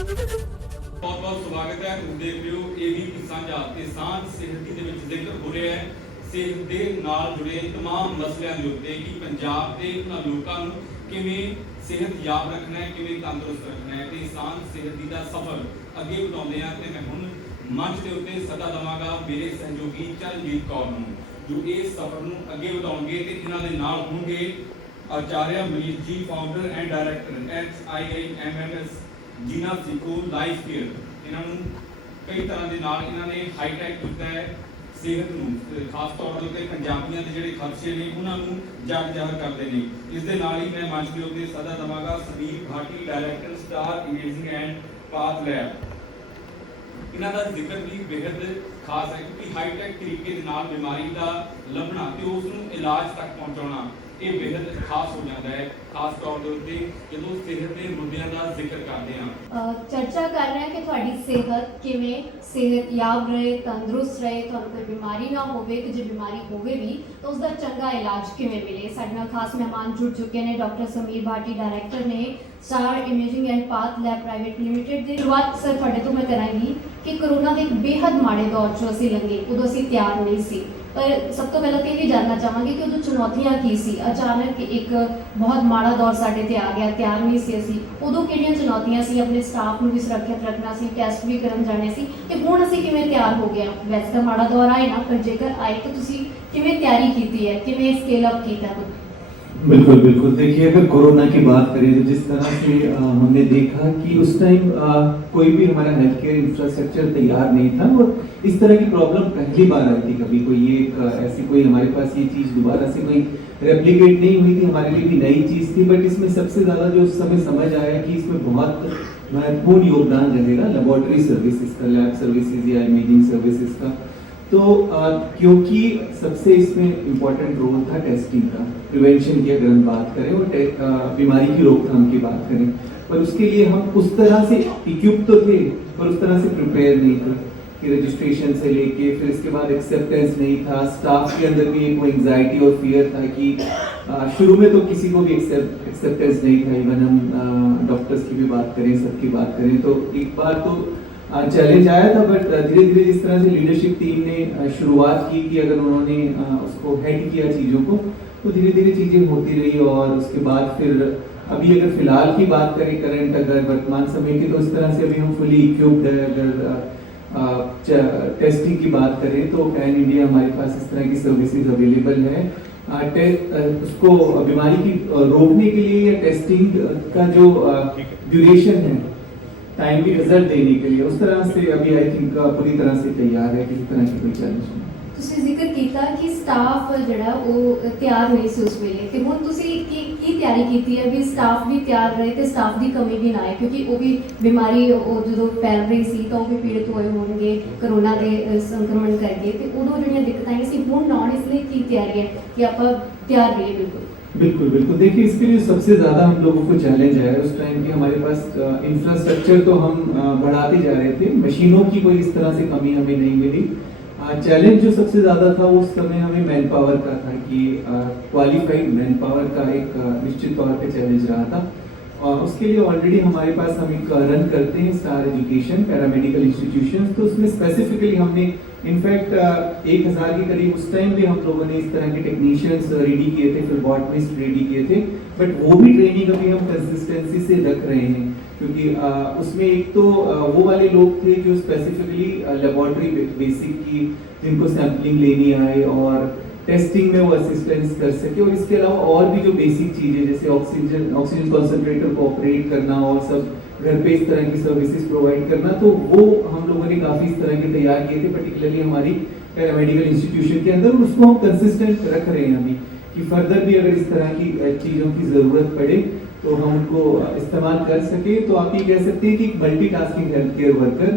बहुत बहुत स्वागत है। तुम देख रहे हो एबीपी ਸਾਂਝਾ ਤੇ ਸਾਂਝ ਸਿਹਤ ਦੇ ਵਿੱਚ ਜ਼ਿਕਰ ਹੋ ਰਿਹਾ ਹੈ ਸਿਹਤ ਦੇ ਨਾਲ ਜੁੜੇ तमाम ਮਸਲਿਆਂ ਦੇ ਉੱਤੇ ਕਿ ਪੰਜਾਬ ਦੇ ਉਹਨਾਂ ਲੋਕਾਂ ਨੂੰ ਕਿਵੇਂ ਸਿਹਤਯਾਬ ਰੱਖਣਾ ਹੈ, ਕਿਵੇਂ ਤੰਦਰੁਸਤ ਰੱਖਣਾ ਹੈ ਤੇ ਸਾਂਝ ਸਿਹਤ ਦਾ ਸਫ਼ਰ ਅੱਗੇ ਵਧਾਉਂਦੇ ਆ। ਤੇ ਮੈਂ ਹੁਣ ਮੰਚ ਦੇ ਉੱਤੇ ਸੱਦਾ ਦਵਾਂਗਾ ਮੇਰੇ ਸਹਿਯੋਗੀ ਚਰਨਜੀਤ ਕੌਰ ਨੂੰ ਜੋ ਇਸ ਸਫ਼ਰ ਨੂੰ ਅੱਗੇ ਵਧਾਉਣਗੇ ਤੇ ਇਹਨਾਂ ਦੇ ਨਾਲ ਹੋਣਗੇ Acharya Manish ji, founder and director SIIMMS Jeena Sikho life care. इन्होंने कई तरह के नाल इन्होंने हाईटैक किया है सेहत नूं, खास तौर पर पंजाबियों के जिहड़े खर्चे ने उन्होंने जग जाहिर करते हैं। इस दे नाल ही मैं मंच के उत्ते सदा दवांगा Sameer Bhati, director star imaging and path lab. इन्हां दा जिक्र भी बेहद खास है क्योंकि हाईटैक तरीके दे नाल बीमारी का लभना ते उस नूं इलाज तक पहुंचाना ये बेहद खास हो जाता है, खास तौर पर जो सेहत के मुद्दों का जिक्र करते हैं। चर्चा कर रहे हैं कि थोड़ी सेहत किवें सेहतयाब रहे, तंदुरुस्त रहे, तुहानूं कोई बीमारी ना होवे ते जे बीमारी होवे भी तो उसका चंगा इलाज किवें मिले। साडे नाल खास मेहमान जुड़ चुके हैं डॉक्टर समीर भाटी, डायरेक्टर ने star imaging and path lab private limited की शुरुआत सर तुहाडे तो मैं करांगी कि कोरोना के एक बेहद माड़े दौर चो असीं लंघे, उदों असीं तैयार नहीं सी। पर सब तो पहले तो ये जानना चाहांगे कि उदों चुनौतियां की सी। अचानक एक बहुत माड़ा दौर साडे ते आ गया, तैयार नहीं सी असीं। उदों किहड़ियां चुनौतियां सी, अपने स्टाफ नूं भी सुरक्षित रखना सी, टेस्ट भी करन जाने सी ते हुण असीं किवें तैयार हो गए। वैसे तो माड़ा दौर आए ना, पर जेकर आए तो तुसीं किवें तैयारी कीती है, किवें स्केल अप कीता है? बिल्कुल बिल्कुल। देखिए, अगर कोरोना की बात करें तो जिस तरह से हमने देखा कि उस टाइम कोई भी हमारा हेल्थ केयर इंफ्रास्ट्रक्चर तैयार नहीं था और इस तरह की प्रॉब्लम पहली बार आई थी। कभी कोई ये ऐसी कोई हमारे पास ये चीज़ दोबारा से कोई रेप्लिकेट नहीं हुई थी, हमारे लिए भी नई चीज़ थी। बट इसमें सबसे ज़्यादा जो उस समय समझ आया कि इसमें बहुत महत्वपूर्ण योगदान रहेगा लेबोरेटरी सर्विसेज का, लैब सर्विसेज या इमेजिंग सर्विसेज का। तो क्योंकि सबसे इसमें इम्पोर्टेंट रोल था टेस्टिंग का, प्रिवेंशन की अगर हम बात करें और बीमारी की रोकथाम की बात करें, पर उसके लिए हम उस तरह से इक्विप तो थे पर उस तरह से प्रिपेयर नहीं थे कि रजिस्ट्रेशन से लेके फिर इसके बाद एक्सेप्टेंस नहीं था। स्टाफ के अंदर भी एक एंजाइटी और फियर था कि शुरू में तो किसी को भी एक्सेप्टेंस नहीं था। इवन हम डॉक्टर्स की भी बात करें, सबकी बात करें तो एक बार तो चैलेंज आया था। बट धीरे धीरे जिस तरह से लीडरशिप टीम ने शुरुआत की कि अगर उन्होंने उसको हेड किया चीज़ों को, तो धीरे धीरे चीज़ें होती रही। और उसके बाद फिर अभी अगर फिलहाल की बात करें, करंट अगर वर्तमान समय की, तो इस तरह से अभी हम फुली इक्विप्ड है। अगर टेस्टिंग की बात करें तो पैन इंडिया हमारे पास इस तरह की सर्विसेज अवेलेबल है। उसको बीमारी की रोकने के लिए या टेस्टिंग का जो ड्यूरेशन है, टाइमली रिजल्ट देने के लिए, उस तरह से अभी आई थिंक पूरी तरह से तैयार है, किसी तरह की कोई चैलेंज नहीं। ਤੁਸੀਂ ਜ਼ਿਕਰ ਕੀਤਾ ਕਿ ਸਟਾਫ ਜਿਹੜਾ ਉਹ ਤਿਆਰ ਨਹੀਂ ਸੀ ਉਸ ਵੇਲੇ, ਤੇ ਹੁਣ ਤੁਸੀਂ ਕੀ ਤਿਆਰੀ ਕੀਤੀ ਹੈ ਵੀ ਸਟਾਫ ਵੀ ਤਿਆਰ ਰਹੇ ਤੇ ਸਟਾਫ ਦੀ ਕਮੀ ਵੀ ਨਾ ਆਏ? ਕਿਉਂਕਿ ਉਹ ਵੀ ਬਿਮਾਰੀ ਉਹ ਜਦੋਂ ਫੈਲ ਰਹੀ ਸੀ ਤਾਂ ਉਹ ਵੀ ਪੀੜਤ ਹੋਏ ਹੋਣਗੇ ਕੋਰੋਨਾ ਦੇ ਸੰਕਰਮਣ ਕਰਕੇ, ਤੇ ਉਦੋਂ ਜਿਹੜੀਆਂ ਦਿੱਕਤਾਂ ਆਈਆਂ ਸੀ ਹੁਣ ਨਾ ਇਸ ਲਈ ਕੀ ਤਿਆਰੀ ਹੈ कि ਆਪਾਂ ਤਿਆਰ रहिए? बिल्कुल बिल्कुल। देखिए, इसके लिए सबसे ज़्यादा हम लोगों को चैलेंज आया उस टाइम कि हमारे पास इंफ्रास्ट्रक्चर तो हम बढ़ाते जा रहे थे, मशीनों की कोई इस तरह से कमी हमें नहीं मिली। चैलेंज जो सबसे ज़्यादा था उस समय हमें मैन पावर का था कि क्वालिफाइड मैन पावर का एक निश्चित तौर पे चैलेंज रहा था। और उसके लिए ऑलरेडी हमारे पास हम एक रन करते हैं स्टार एजुकेशन पैरामेडिकल इंस्टीट्यूशन, तो उसमें स्पेसिफिकली हमने इनफैक्ट 1000 के करीब उस टाइम भी हम लोगों ने इस तरह के टेक्नीशियंस रेडी किए थे, फिर बॉटनिस्ट रेडी किए थे। बट वो भी ट्रेनिंग अभी हम कंसिस्टेंसी से रख रहे हैं क्योंकि उसमें एक तो वो वाले लोग थे जो स्पेसिफिकली लेबोरेटरी बेसिक की, जिनको सैम्पलिंग लेनी आए और टेस्टिंग में वो असिस्टेंस कर सके, और इसके अलावा और भी जो बेसिक चीज़ें जैसे ऑक्सीजन कॉन्सेंट्रेटर को ऑपरेट करना और सब घर पे इस तरह की सर्विसेज प्रोवाइड करना, तो वो हम लोगों ने काफ़ी इस तरह के तैयार किए थे पर्टिकुलरली हमारी पैरामेडिकल इंस्टीट्यूशन के अंदर। उसको हम कंसिस्टेंट रख रहे हैं अभी कि फर्दर भी अगर इस तरह की चीज़ों की ज़रूरत पड़े तो हम उनको इस्तेमाल कर सके। तो आप ये कह सकते हैं कि मल्टीटास्किंग हेल्थ केयर वर्कर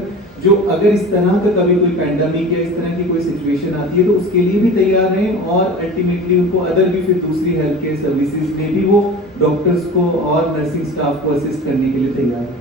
जो अगर इस तरह का कभी कोई पैंडेमिक या इस तरह की कोई सिचुएशन आती है तो उसके लिए भी तैयार हैं, और अल्टीमेटली उनको अदर भी फिर दूसरी हेल्थ केयर सर्विसेज में भी वो डॉक्टर्स को और नर्सिंग स्टाफ को असिस्ट करने के लिए तैयार है।